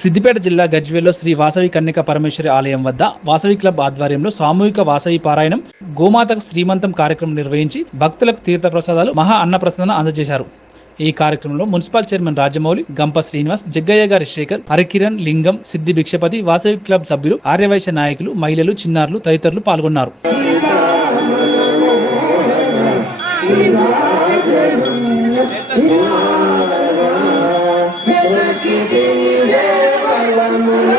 సిద్దిపేట జిల్లా గజ్వేల్లో శ్రీ వాసవి కన్యక పరమేశ్వరి ఆలయం వద్ద వాసవి క్లబ్ ఆధ్వర్యంలో సామూహిక వాసవి పారాయణం గోమాతకు శ్రీమంతం కార్యక్రమం నిర్వహించి భక్తులకు తీర్థప్రసాదాలు మహా అన్న ప్రసాదం అందజేశారు. ఈ కార్యక్రమంలో మున్సిపల్ చైర్మన్ రాజమౌళి గంప శ్రీనివాస్ జగ్గయ్య గారి శేఖర్ హరికిరణ్ లింగం సిద్ది భిక్షపతి వాసవి క్లబ్ సభ్యులు ఆర్యవైశ్య నాయకులు మహిళలు చిన్నారులు తదితరులు పాల్గొన్నారు.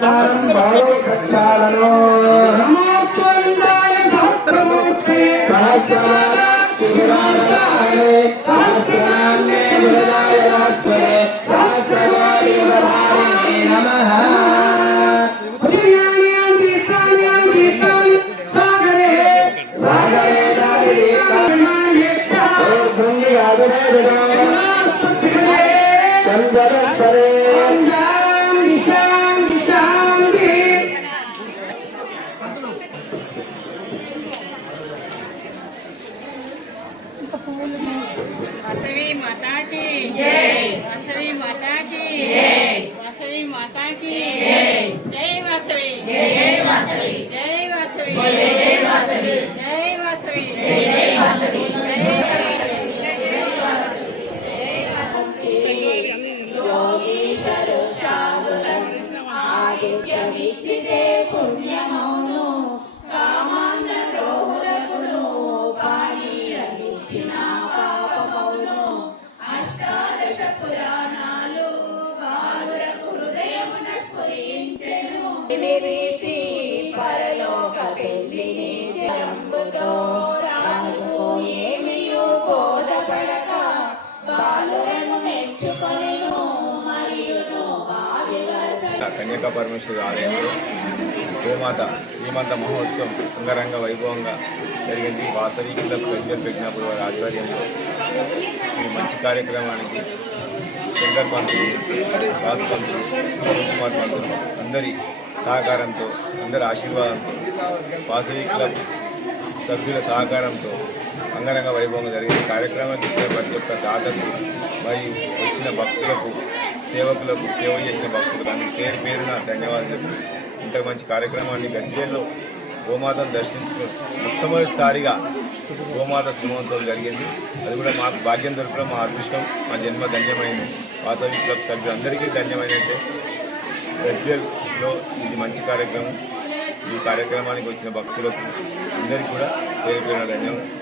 सहस्रहस्तारं बालो प्रक्षालनो सहस्रमुखे सहस्रशिवाय सहस्रान्ने विरजाय सहस्रे सहस्रवारि नमः चंद्र माता की जय वासवी माता की जय जय वासवी जय वासवी जय वासवी जय वासवी जय वासवी जय वासवी ఆదిత్యమిచ్చితే పుణ్యమౌను అష్టాదశ పురాణాలు బాలురకు హృదయమున స్ఫురించెను. రీతి పరలోక పెళ్ళిని జంబుతో. కన్యకా పరమేశ్వరి ఆలయంలో గోమాత శ్రీమంత మహోత్సవం అంగరంగ వైభవంగా జరిగింది. వాసవి కింద పెద్దలు పెట్టినప్పుడు వారి ఆధ్వర్యంలో ఈ మంచి కార్యక్రమానికి శంకర్ పంతులు రాజ్ పంతులు కుమార్ పంతులు అందరి సహకారంతో అందరి ఆశీర్వాదంతో వాసవి క్లబ్ సభ్యుల సహకారంతో అంగరంగ వైభవంగా జరిగింది కార్యక్రమానికి ఇచ్చిన ప్రతి ఒక్క దాతకు మరియు వచ్చిన భక్తులకు సేవకులకు సేవ చేసిన భక్తులకు అన్ని పేరు పేరున ధన్యవాదాలు ఇంత మంచి కార్యక్రమాన్ని గజ్వేల్లో గోమాతను దర్శించుకుని మొట్టమొదటిసారిగా గోమాత శ్రీమంతం జరిగింది. అది కూడా మాకు భాగ్యం దొరకడం మా అదృష్టం మా జన్మ ధన్యమైంది. వాసవి క్లబ్ సభ్యులందరికీ ధన్యమైనట్టే. గజ్వేల్లో ఇది మంచి కార్యక్రమం. ఈ కార్యక్రమానికి వచ్చిన భక్తులకు అందరికీ కూడా పేరు పేరు ధన్యవాదాలు.